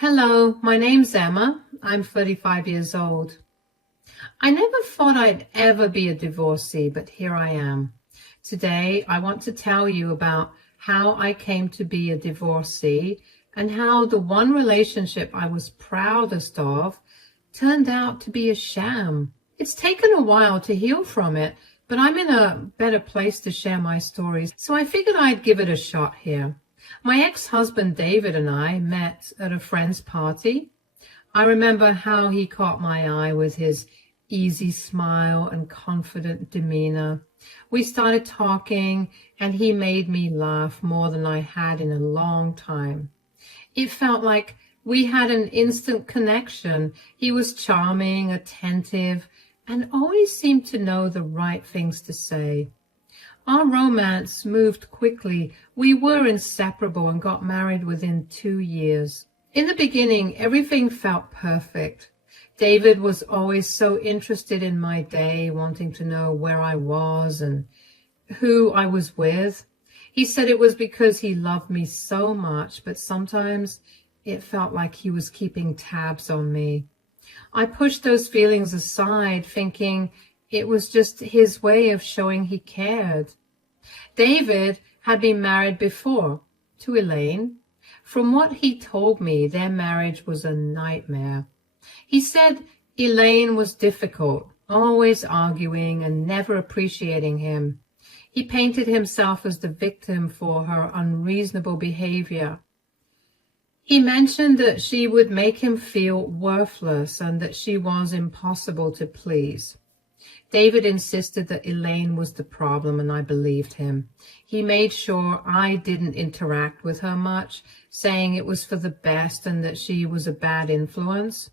Hello, my name's Emma. I'm 35 years old. I never thought I'd ever be a divorcee, but here I am. Today, I want to tell you about how I came to be a divorcee and how the one relationship I was proudest of turned out to be a sham. It's taken a while to heal from it, but I'm in a better place to share my stories, so I figured I'd give it a shot here. My ex-husband David and I met at a friend's party. I remember how he caught my eye with his easy smile and confident demeanor. We started talking, and he made me laugh more than I had in a long time. It felt like we had an instant connection. He was charming, attentive, and always seemed to know the right things to say. Our romance moved quickly. We were inseparable and got married within 2 years. In the beginning, everything felt perfect. David was always so interested in my day, wanting to know where I was and who I was with. He said it was because he loved me so much, but sometimes it felt like he was keeping tabs on me. I pushed those feelings aside, thinking it was just his way of showing he cared. David had been married before, to Elaine. From what he told me, their marriage was a nightmare. He said Elaine was difficult, always arguing and never appreciating him. He painted himself as the victim for her unreasonable behavior. He mentioned that she would make him feel worthless and that she was impossible to please. David insisted that Elaine was the problem, and I believed him. He made sure I didn't interact with her much, saying it was for the best and that she was a bad influence.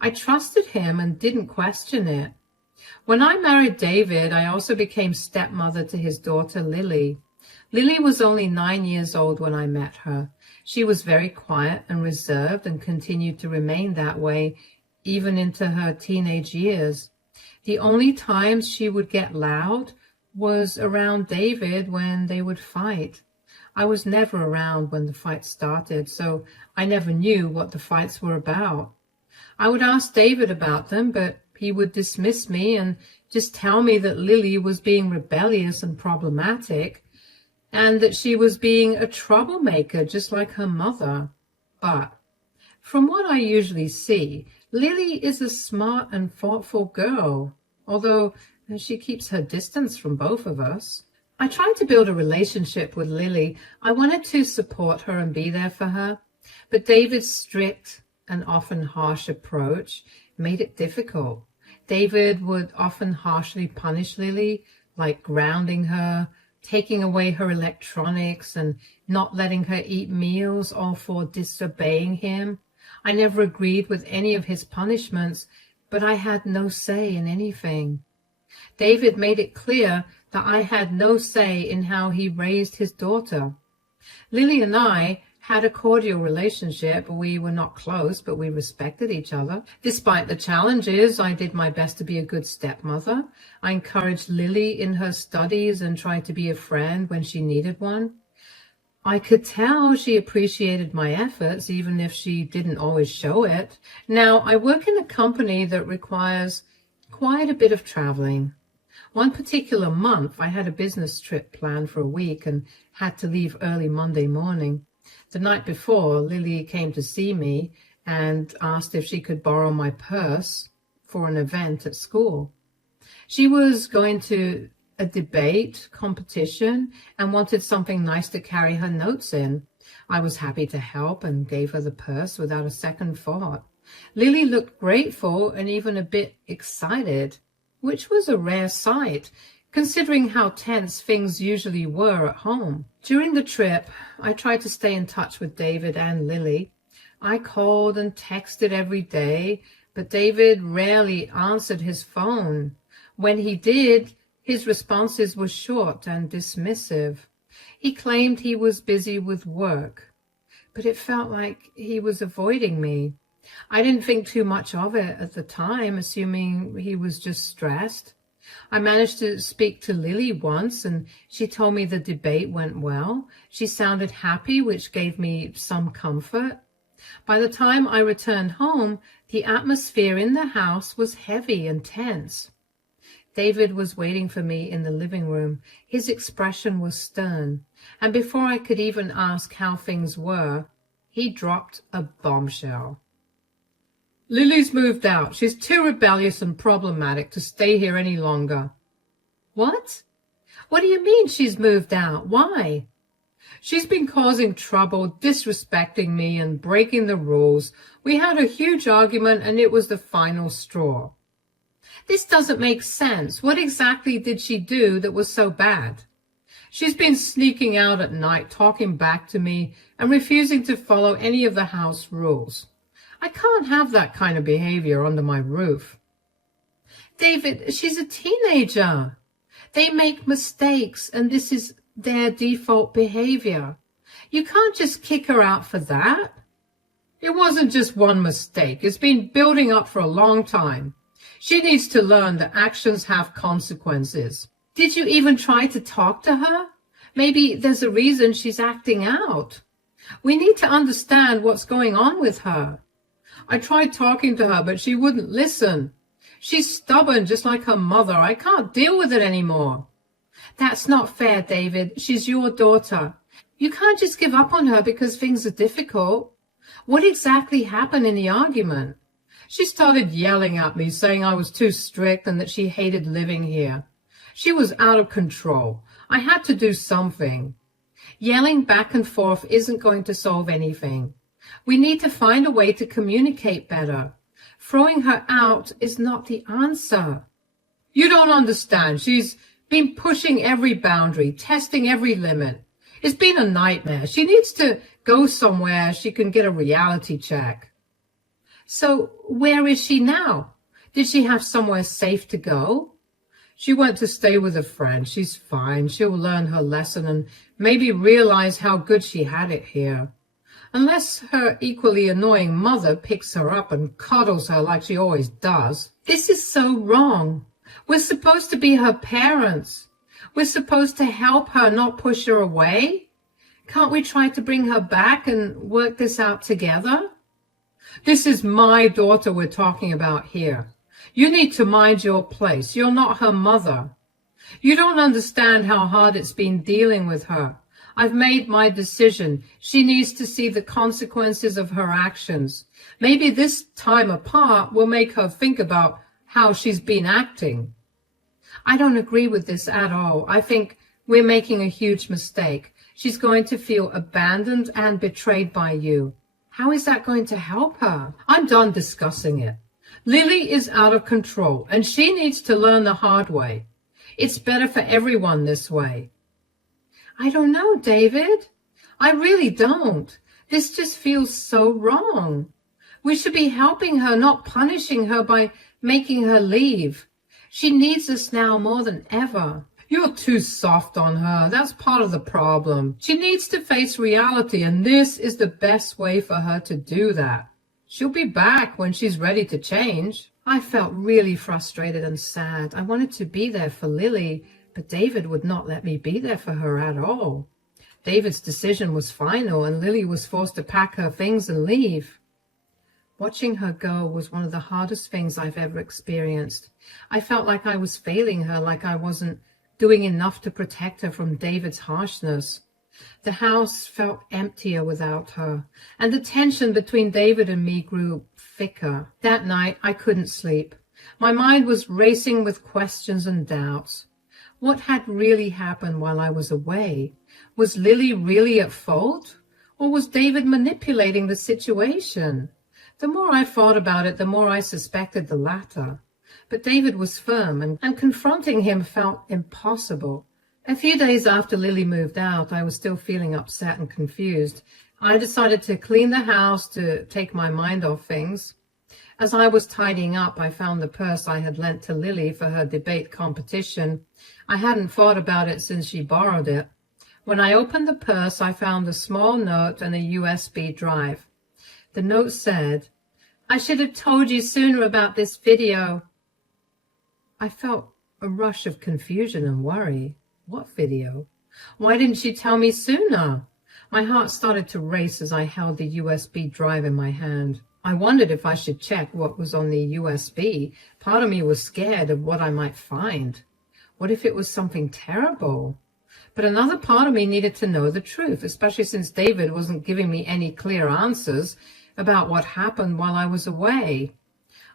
I trusted him and didn't question it. When I married David, I also became stepmother to his daughter, Lily. Lily was only 9 years old when I met her. She was very quiet and reserved and continued to remain that way even into her teenage years. The only times she would get loud was around David when they would fight. I was never around when the fight started, so I never knew what the fights were about. I would ask David about them, but he would dismiss me and just tell me that Lily was being rebellious and problematic, and that she was being a troublemaker just like her mother. But from what I usually see, Lily is a smart and thoughtful girl, although she keeps her distance from both of us. I tried to build a relationship with Lily. I wanted to support her and be there for her, but David's strict and often harsh approach made it difficult. David would often harshly punish Lily, like grounding her, taking away her electronics, and not letting her eat meals, all for disobeying him. I never agreed with any of his punishments, but I had no say in anything. David made it clear that I had no say in how he raised his daughter. Lily and I had a cordial relationship. We were not close, but we respected each other. Despite the challenges, I did my best to be a good stepmother. I encouraged Lily in her studies and tried to be a friend when she needed one. I could tell she appreciated my efforts, even if she didn't always show it. Now, I work in a company that requires quite a bit of traveling. One particular month, I had a business trip planned for a week and had to leave early Monday morning. The night before, Lily came to see me and asked if she could borrow my purse for an event at school. She was going to a debate competition and wanted something nice to carry her notes in. I was happy to help and gave her the purse without a second thought. Lily looked grateful and even a bit excited, which was a rare sight, considering how tense things usually were at home. During the trip, I tried to stay in touch with David and Lily. I called and texted every day, but David rarely answered his phone. When he did, his responses were short and dismissive. He claimed he was busy with work, but it felt like he was avoiding me. I didn't think too much of it at the time, assuming he was just stressed. I managed to speak to Lily once, and she told me the debate went well. She sounded happy, which gave me some comfort. By the time I returned home, the atmosphere in the house was heavy and tense. David was waiting for me in the living room. His expression was stern, and before I could even ask how things were, he dropped a bombshell. Lily's moved out. She's too rebellious and problematic to stay here any longer. What? What do you mean she's moved out? Why? She's been causing trouble, disrespecting me, and breaking the rules. We had a huge argument, and it was the final straw. This doesn't make sense. What exactly did she do that was so bad? She's been sneaking out at night, talking back to me, and refusing to follow any of the house rules. I can't have that kind of behavior under my roof. David, she's a teenager. They make mistakes, and this is their default behavior. You can't just kick her out for that. It wasn't just one mistake. It's been building up for a long time. She needs to learn that actions have consequences. Did you even try to talk to her? Maybe there's a reason she's acting out. We need to understand what's going on with her. I tried talking to her, but she wouldn't listen. She's stubborn, just like her mother. I can't deal with it anymore. That's not fair, David. She's your daughter. You can't just give up on her because things are difficult. What exactly happened in the argument? She started yelling at me, saying I was too strict and that she hated living here. She was out of control. I had to do something. Yelling back and forth isn't going to solve anything. We need to find a way to communicate better. Throwing her out is not the answer. You don't understand. She's been pushing every boundary, testing every limit. It's been a nightmare. She needs to go somewhere she can get a reality check. So where is she now? Did she have somewhere safe to go? She went to stay with a friend. She's fine. She'll learn her lesson and maybe realize how good she had it here. Unless her equally annoying mother picks her up and coddles her like she always does. This is so wrong. We're supposed to be her parents. We're supposed to help her, not push her away. Can't we try to bring her back and work this out together? This is my daughter we're talking about here. You need to mind your place. You're not her mother. You don't understand how hard it's been dealing with her. I've made my decision. She needs to see the consequences of her actions. Maybe this time apart will make her think about how she's been acting. I don't agree with this at all. I think we're making a huge mistake. She's going to feel abandoned and betrayed by you. How is that going to help her? I'm done discussing it. Lily is out of control, and she needs to learn the hard way. It's better for everyone this way. I don't know, David. I really don't. This just feels so wrong. We should be helping her, not punishing her by making her leave. She needs us now more than ever. You're too soft on her. That's part of the problem. She needs to face reality, and this is the best way for her to do that. She'll be back when she's ready to change. I felt really frustrated and sad. I wanted to be there for Lily, but David would not let me be there for her at all. David's decision was final, and Lily was forced to pack her things and leave. Watching her go was one of the hardest things I've ever experienced. I felt like I was failing her, like I wasn't doing enough to protect her from David's harshness. The house felt emptier without her, and the tension between David and me grew thicker. That night, I couldn't sleep. My mind was racing with questions and doubts. What had really happened while I was away? Was Lily really at fault? Or was David manipulating the situation? The more I thought about it, the more I suspected the latter. But David was firm, and confronting him felt impossible. A few days after Lily moved out, I was still feeling upset and confused. I decided to clean the house to take my mind off things. As I was tidying up, I found the purse I had lent to Lily for her debate competition. I hadn't thought about it since she borrowed it. When I opened the purse, I found a small note and a USB drive. The note said, "I should have told you sooner about this video." I felt a rush of confusion and worry. What video? Why didn't she tell me sooner? My heart started to race as I held the USB drive in my hand. I wondered if I should check what was on the USB. Part of me was scared of what I might find. What if it was something terrible? But another part of me needed to know the truth, especially since David wasn't giving me any clear answers about what happened while I was away.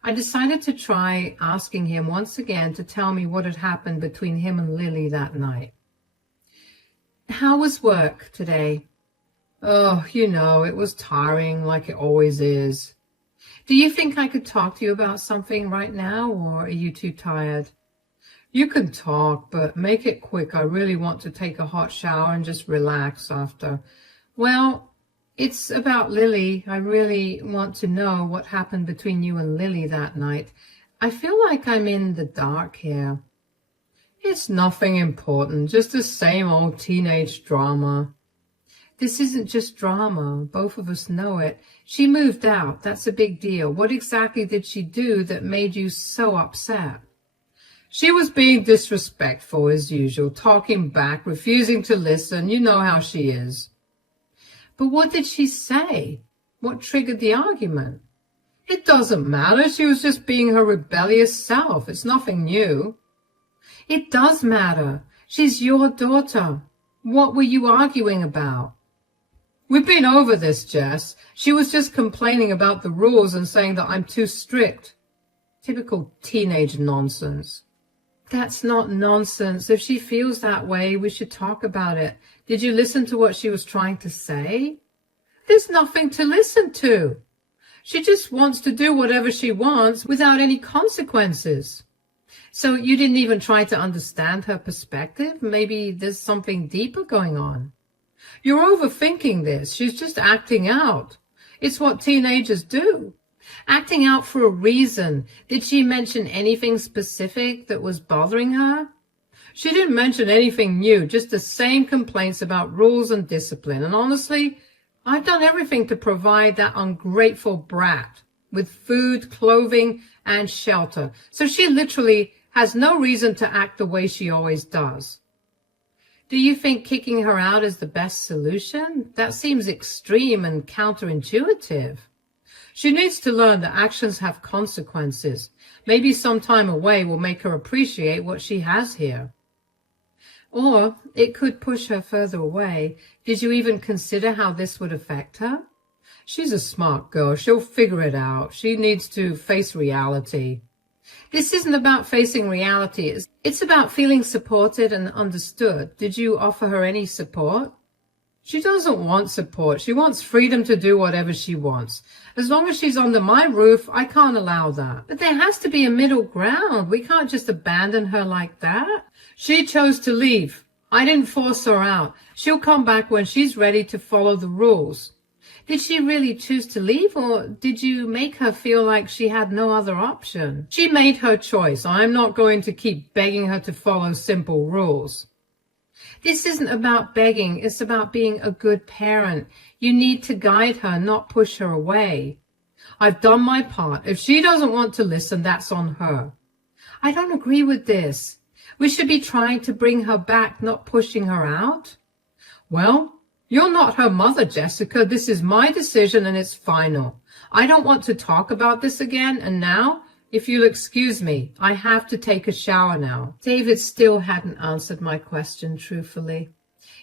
I decided to try asking him once again to tell me what had happened between him and Lily that night. How was work today? Oh, it was tiring like it always is. Do you think I could talk to you about something right now, or are you too tired? You can talk, but make it quick. I really want to take a hot shower and just relax after. Well, it's about Lily. I really want to know what happened between you and Lily that night. I feel like I'm in the dark here. It's nothing important, just the same old teenage drama. This isn't just drama. Both of us know it. She moved out. That's a big deal. What exactly did she do that made you so upset? She was being disrespectful as usual, talking back, refusing to listen. You know how she is. But what did she say? What triggered the argument? It doesn't matter. She was just being her rebellious self. It's nothing new. It does matter. She's your daughter. What were you arguing about? We've been over this, Jess. She was just complaining about the rules and saying that I'm too strict. Typical teenage nonsense. That's not nonsense. If she feels that way, we should talk about it. Did you listen to what she was trying to say? There's nothing to listen to. She just wants to do whatever she wants without any consequences. So you didn't even try to understand her perspective? Maybe there's something deeper going on. You're overthinking this. She's just acting out. It's what teenagers do. Acting out for a reason. Did she mention anything specific that was bothering her? She didn't mention anything new, just the same complaints about rules and discipline. And honestly, I've done everything to provide that ungrateful brat with food, clothing, and shelter. So she literally has no reason to act the way she always does. Do you think kicking her out is the best solution? That seems extreme and counterintuitive. She needs to learn that actions have consequences. Maybe some time away will make her appreciate what she has here. Or it could push her further away. Did you even consider how this would affect her? She's a smart girl. She'll figure it out. She needs to face reality. This isn't about facing reality. It's about feeling supported and understood. Did you offer her any support? She doesn't want support. She wants freedom to do whatever she wants. As long as she's under my roof, I can't allow that. But there has to be a middle ground. We can't just abandon her like that. She chose to leave. I didn't force her out. She'll come back when she's ready to follow the rules. Did she really choose to leave, or did you make her feel like she had no other option? She made her choice. I'm not going to keep begging her to follow simple rules. This isn't about begging. It's about being a good parent. You need to guide her, not push her away. I've done my part. If she doesn't want to listen, that's on her. I don't agree with this. We should be trying to bring her back, not pushing her out. Well, you're not her mother, Jessica. This is my decision and it's final. I don't want to talk about this again, and now, if you'll excuse me, I have to take a shower now. David still hadn't answered my question truthfully.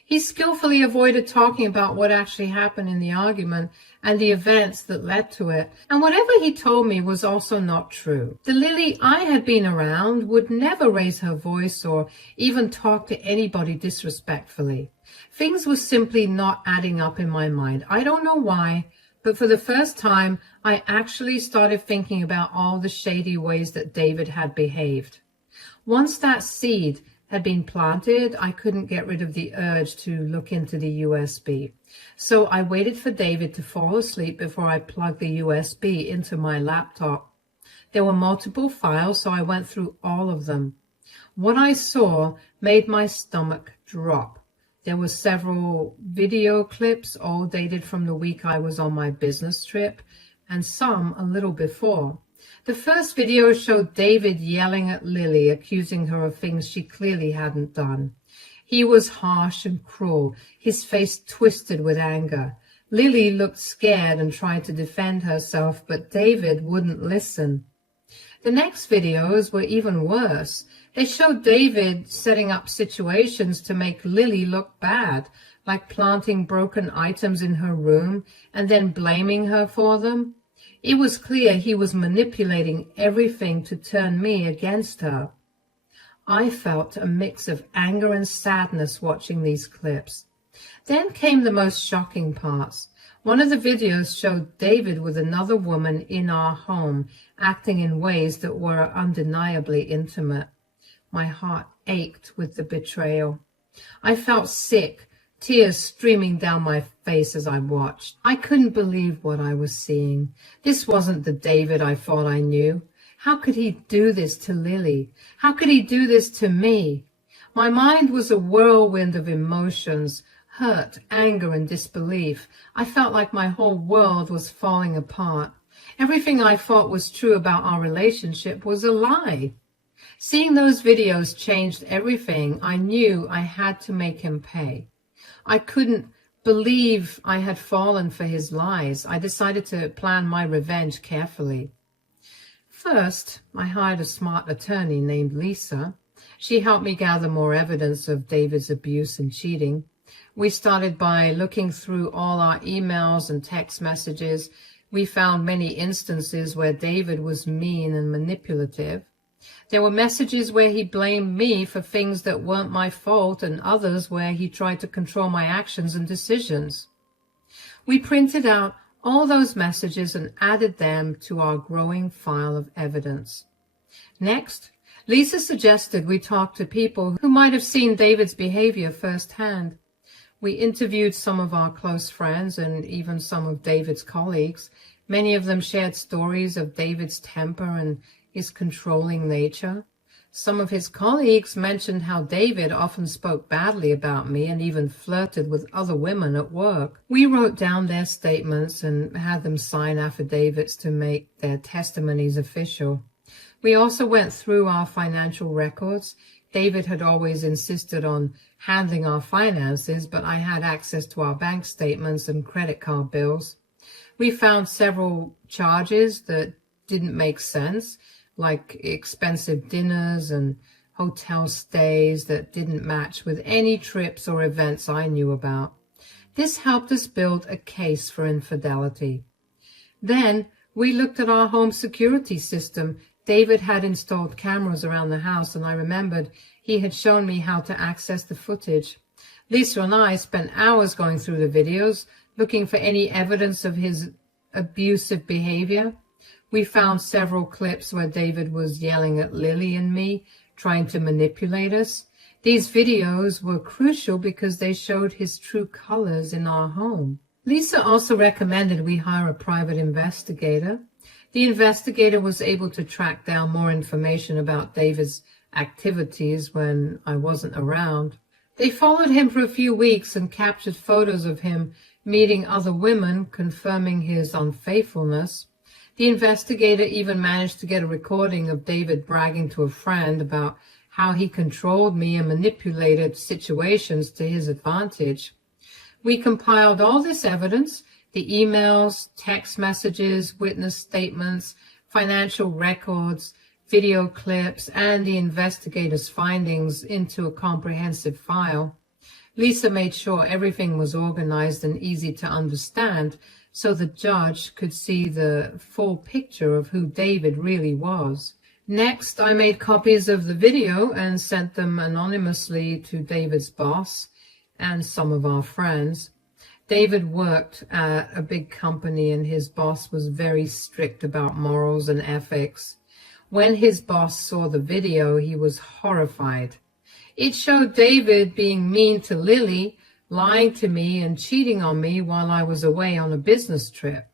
He skillfully avoided talking about what actually happened in the argument and the events that led to it. And whatever he told me was also not true. The Lily I had been around would never raise her voice or even talk to anybody disrespectfully. Things were simply not adding up in my mind. I don't know why, but for the first time, I actually started thinking about all the shady ways that David had behaved. Once that seed had been planted, I couldn't get rid of the urge to look into the USB. So I waited for David to fall asleep before I plugged the USB into my laptop. There were multiple files, so I went through all of them. What I saw made my stomach drop. There were several video clips, all dated from the week I was on my business trip, and some a little before. The first video showed David yelling at Lily, accusing her of things she clearly hadn't done. He was harsh and cruel, his face twisted with anger. Lily looked scared and tried to defend herself, but David wouldn't listen. The next videos were even worse. They showed David setting up situations to make Lily look bad, like planting broken items in her room and then blaming her for them. It was clear he was manipulating everything to turn me against her. I felt a mix of anger and sadness watching these clips. Then came the most shocking parts. One of the videos showed David with another woman in our home, acting in ways that were undeniably intimate. My heart ached with the betrayal. I felt sick, tears streaming down my face as I watched. I couldn't believe what I was seeing. This wasn't the David I thought I knew. How could he do this to Lily? How could he do this to me? My mind was a whirlwind of emotions, hurt, anger, and disbelief. I felt like my whole world was falling apart. Everything I thought was true about our relationship was a lie. Seeing those videos changed everything. I knew I had to make him pay. I couldn't believe I had fallen for his lies. I decided to plan my revenge carefully. First, I hired a smart attorney named Lisa. She helped me gather more evidence of David's abuse and cheating. We started by looking through all our emails and text messages. We found many instances where David was mean and manipulative. There were messages where he blamed me for things that weren't my fault and others where he tried to control my actions and decisions. We printed out all those messages and added them to our growing file of evidence. Next, Lisa suggested we talk to people who might have seen David's behavior firsthand. We interviewed some of our close friends and even some of David's colleagues. Many of them shared stories of David's temper and his controlling nature. Some of his colleagues mentioned how David often spoke badly about me and even flirted with other women at work. We wrote down their statements and had them sign affidavits to make their testimonies official. We also went through our financial records. David had always insisted on handling our finances, but I had access to our bank statements and credit card bills. We found several charges that didn't make sense, like expensive dinners and hotel stays that didn't match with any trips or events I knew about. This helped us build a case for infidelity. Then we looked at our home security system. David had installed cameras around the house, and I remembered he had shown me how to access the footage. Lisa and I spent hours going through the videos, looking for any evidence of his abusive behavior. We found several clips where David was yelling at Lily and me, trying to manipulate us. These videos were crucial because they showed his true colors in our home. Lisa also recommended we hire a private investigator. The investigator was able to track down more information about David's activities when I wasn't around. They followed him for a few weeks and captured photos of him meeting other women, confirming his unfaithfulness. The investigator even managed to get a recording of David bragging to a friend about how he controlled me and manipulated situations to his advantage. We compiled all this evidence, the emails, text messages, witness statements, financial records, video clips, and the investigator's findings into a comprehensive file. Lisa made sure everything was organized and easy to understand so the judge could see the full picture of who David really was. Next, I made copies of the video and sent them anonymously to David's boss and some of our friends. David worked at a big company and his boss was very strict about morals and ethics. When his boss saw the video, he was horrified. It showed David being mean to Lily, lying to me and cheating on me while I was away on a business trip.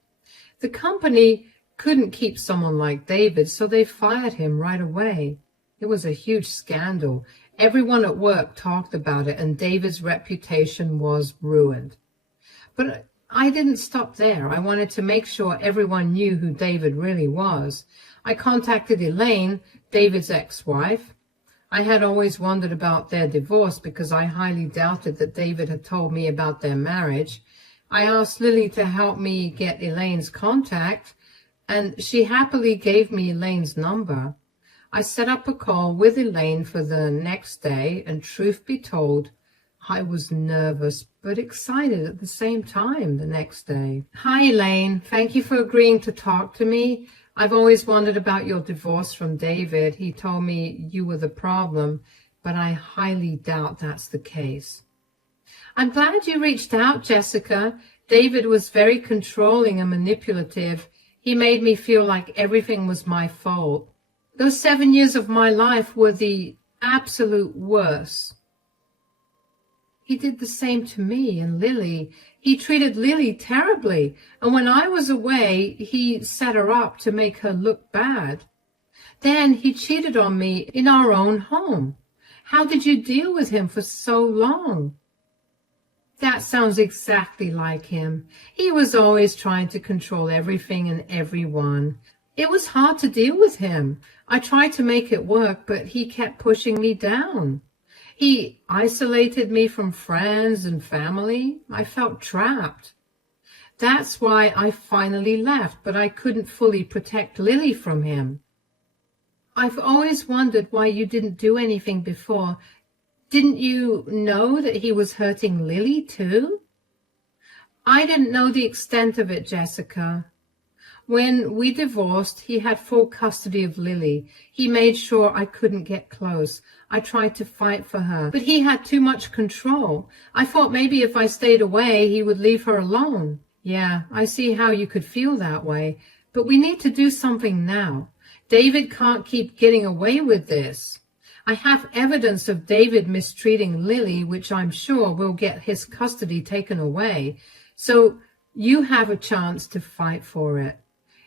The company couldn't keep someone like David, so they fired him right away. It was a huge scandal. Everyone at work talked about it, and David's reputation was ruined. But I didn't stop there. I wanted to make sure everyone knew who David really was. I contacted Elaine, David's ex-wife. I had always wondered about their divorce because I highly doubted that David had told me about their marriage. I asked Lily to help me get Elaine's contact, and she happily gave me Elaine's number. I set up a call with Elaine for the next day, and truth be told, I was nervous but excited at the same time the next day. Hi, Elaine. Thank you for agreeing to talk to me. I've always wondered about your divorce from David. He told me you were the problem, but I highly doubt that's the case. I'm glad you reached out, Jessica. David was very controlling and manipulative. He made me feel like everything was my fault. Those 7 years of my life were the absolute worst. He did the same to me and Lily. He treated Lily terribly, and when I was away, he set her up to make her look bad. Then he cheated on me in our own home. How did you deal with him for so long? That sounds exactly like him. He was always trying to control everything and everyone. It was hard to deal with him. I tried to make it work, but he kept pushing me down. He isolated me from friends and family. I felt trapped. That's why I finally left, but I couldn't fully protect Lily from him. I've always wondered why you didn't do anything before. Didn't you know that he was hurting Lily too? I didn't know the extent of it, Jessica. When we divorced, he had full custody of Lily. He made sure I couldn't get close. I tried to fight for her, but he had too much control. I thought maybe if I stayed away, he would leave her alone. Yeah, I see how you could feel that way, but we need to do something now. David can't keep getting away with this. I have evidence of David mistreating Lily, which I'm sure will get his custody taken away. So you have a chance to fight for it.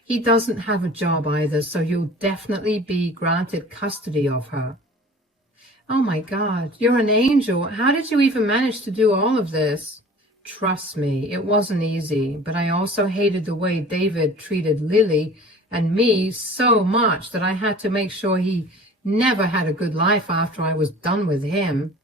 He doesn't have a job either, so you'll definitely be granted custody of her. Oh my God, you're an angel. How did you even manage to do all of this? Trust me, it wasn't easy, but I also hated the way David treated Lily and me so much that I had to make sure he never had a good life after I was done with him.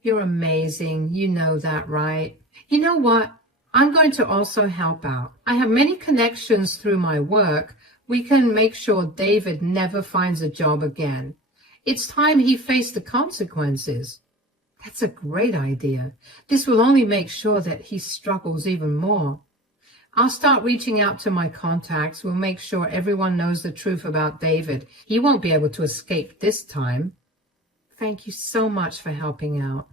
You're amazing. You know that, right? You know what? I'm going to also help out. I have many connections through my work. We can make sure David never finds a job again. It's time he faced the consequences. That's a great idea. This will only make sure that he struggles even more. I'll start reaching out to my contacts. We'll make sure everyone knows the truth about David. He won't be able to escape this time. Thank you so much for helping out.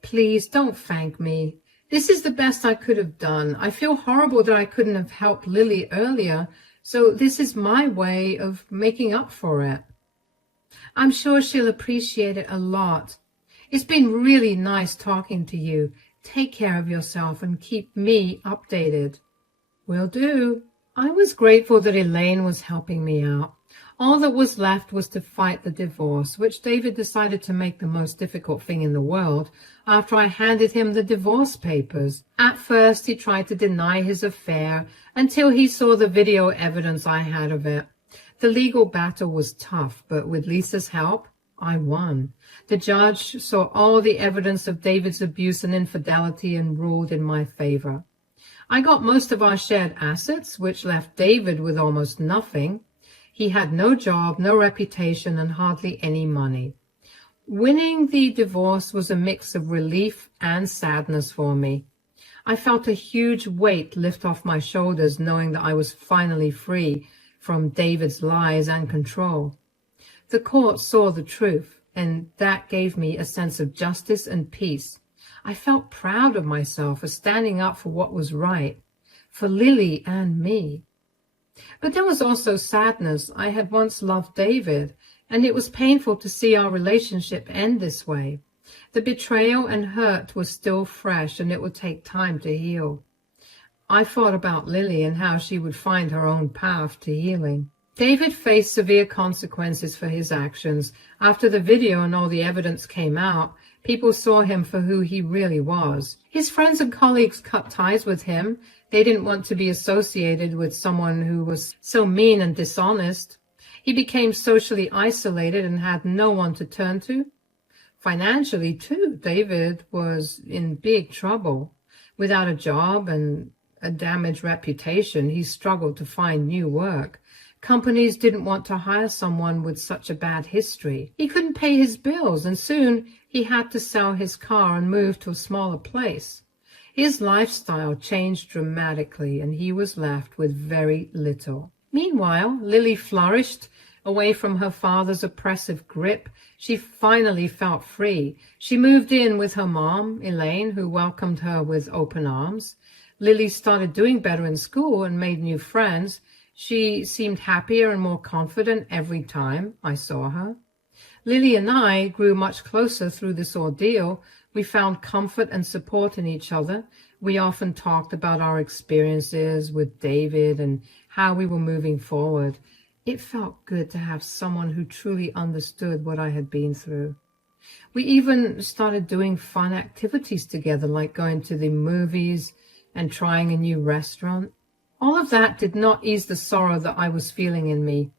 Please don't thank me. This is the best I could have done. I feel horrible that I couldn't have helped Lily earlier, so this is my way of making up for it. I'm sure she'll appreciate it a lot. It's been really nice talking to you. Take care of yourself and keep me updated. Will do. I was grateful that Elaine was helping me out. All that was left was to fight the divorce, which David decided to make the most difficult thing in the world after I handed him the divorce papers. At first, he tried to deny his affair until he saw the video evidence I had of it. The legal battle was tough, but with Lisa's help, I won. The judge saw all the evidence of David's abuse and infidelity and ruled in my favor. I got most of our shared assets, which left David with almost nothing. He had no job, no reputation, and hardly any money. Winning the divorce was a mix of relief and sadness for me. I felt a huge weight lift off my shoulders knowing that I was finally free from David's lies and control. The court saw the truth, and that gave me a sense of justice and peace. I felt proud of myself for standing up for what was right, for Lily and me. But there was also sadness. I had once loved David, and it was painful to see our relationship end this way. The betrayal and hurt was still fresh, and it would take time to heal. I thought about Lily and how she would find her own path to healing. David faced severe consequences for his actions. After the video and all the evidence came out, people saw him for who he really was. His friends and colleagues cut ties with him. They didn't want to be associated with someone who was so mean and dishonest. He became socially isolated and had no one to turn to. Financially, too, David was in big trouble. Without a job and a damaged reputation, he struggled to find new work. Companies didn't want to hire someone with such a bad history. He couldn't pay his bills, and soon he had to sell his car and move to a smaller place. His lifestyle changed dramatically, and he was left with very little. Meanwhile, Lily flourished. Away from her father's oppressive grip, she finally felt free. She moved in with her mom, Elaine, who welcomed her with open arms. Lily started doing better in school and made new friends. She seemed happier and more confident every time I saw her. Lily and I grew much closer through this ordeal. We found comfort and support in each other. We often talked about our experiences with David and how we were moving forward. It felt good to have someone who truly understood what I had been through. We even started doing fun activities together, like going to the movies and trying a new restaurant. All of that did not ease the sorrow that I was feeling in me.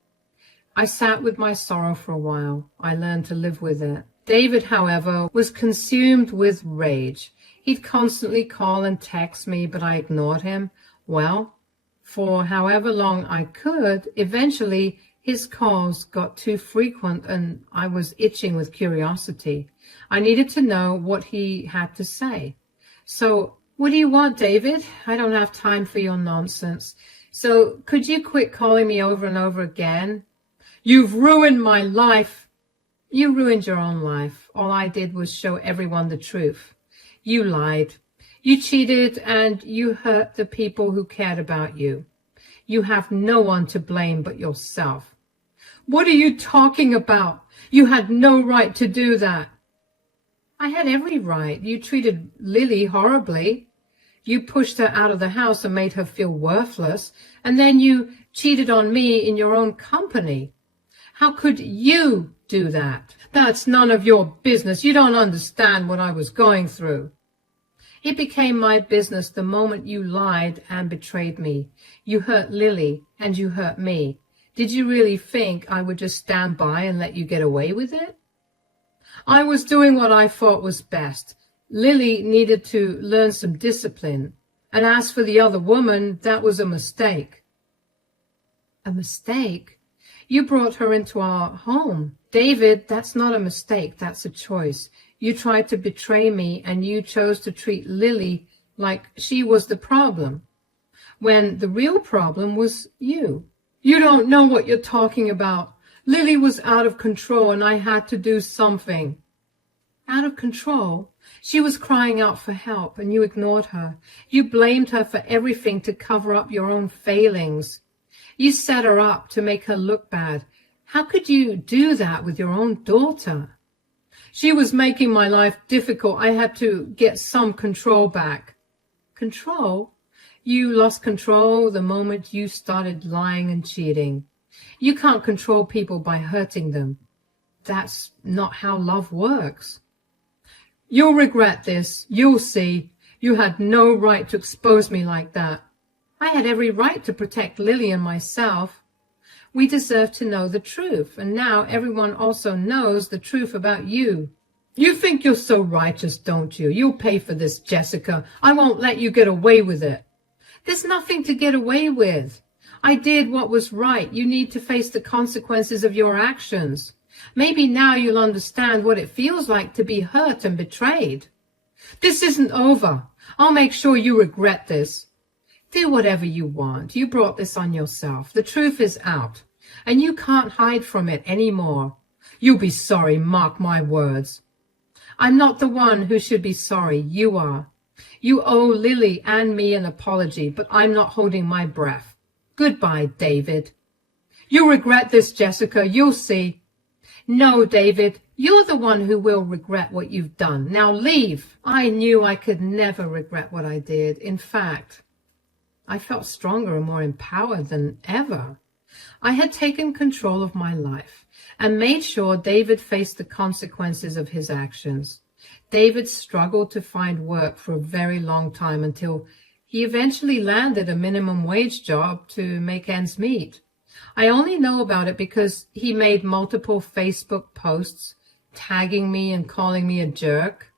I sat with my sorrow for a while. I learned to live with it. David, however, was consumed with rage. He'd constantly call and text me, but I ignored him. Well, for however long I could, eventually his calls got too frequent and I was itching with curiosity. I needed to know what he had to say. So, what do you want, David? I don't have time for your nonsense. So, could you quit calling me over and over again? You've ruined my life. You ruined your own life. All I did was show everyone the truth. You lied. You cheated and you hurt the people who cared about you. You have no one to blame but yourself. What are you talking about? You had no right to do that. I had every right. You treated Lily horribly. You pushed her out of the house and made her feel worthless. And then you cheated on me in your own company. How could you do that? That's none of your business. You don't understand what I was going through. It became my business the moment you lied and betrayed me. You hurt Lily and you hurt me. Did you really think I would just stand by and let you get away with it? I was doing what I thought was best. Lily needed to learn some discipline. And as for the other woman, that was a mistake. A mistake? You brought her into our home. David, that's not a mistake. That's a choice. You tried to betray me and you chose to treat Lily like she was the problem, when the real problem was you. You don't know what you're talking about. Lily was out of control and I had to do something. Out of control? She was crying out for help and you ignored her. You blamed her for everything to cover up your own failings. You set her up to make her look bad. How could you do that with your own daughter? She was making my life difficult. I had to get some control back. Control? You lost control the moment you started lying and cheating. You can't control people by hurting them. That's not how love works. You'll regret this. You'll see. You had no right to expose me like that. I had every right to protect Lily and myself. We deserve to know the truth, and now everyone also knows the truth about you. You think you're so righteous, don't you? You'll pay for this, Jessica. I won't let you get away with it. There's nothing to get away with. I did what was right. You need to face the consequences of your actions. Maybe now you'll understand what it feels like to be hurt and betrayed. This isn't over. I'll make sure you regret this. Do whatever you want. You brought this on yourself. The truth is out, and you can't hide from it anymore. You'll be sorry, mark my words. I'm not the one who should be sorry. You are. You owe Lily and me an apology, but I'm not holding my breath. Goodbye, David. You'll regret this, Jessica. You'll see. No, David, you're the one who will regret what you've done. Now leave. I knew I could never regret what I did. In fact, I felt stronger and more empowered than ever. I had taken control of my life and made sure David faced the consequences of his actions. David struggled to find work for a very long time until he eventually landed a minimum wage job to make ends meet. I only know about it because he made multiple Facebook posts tagging me and calling me a jerk.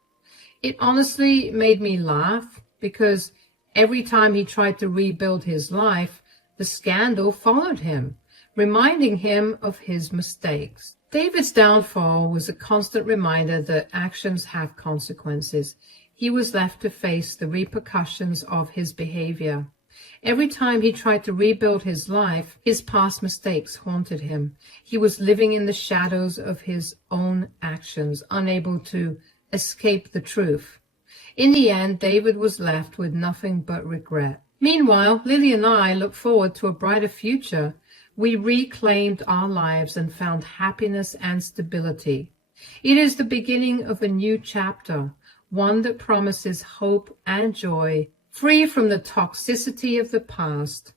It honestly made me laugh because every time he tried to rebuild his life, the scandal followed him, reminding him of his mistakes. David's downfall was a constant reminder that actions have consequences. He was left to face the repercussions of his behavior. Every time he tried to rebuild his life, his past mistakes haunted him. He was living in the shadows of his own actions, unable to escape the truth. In the end, David was left with nothing but regret. Meanwhile, Lily and I look forward to a brighter future. We reclaimed our lives and found happiness and stability. It is the beginning of a new chapter, one that promises hope and joy, free from the toxicity of the past.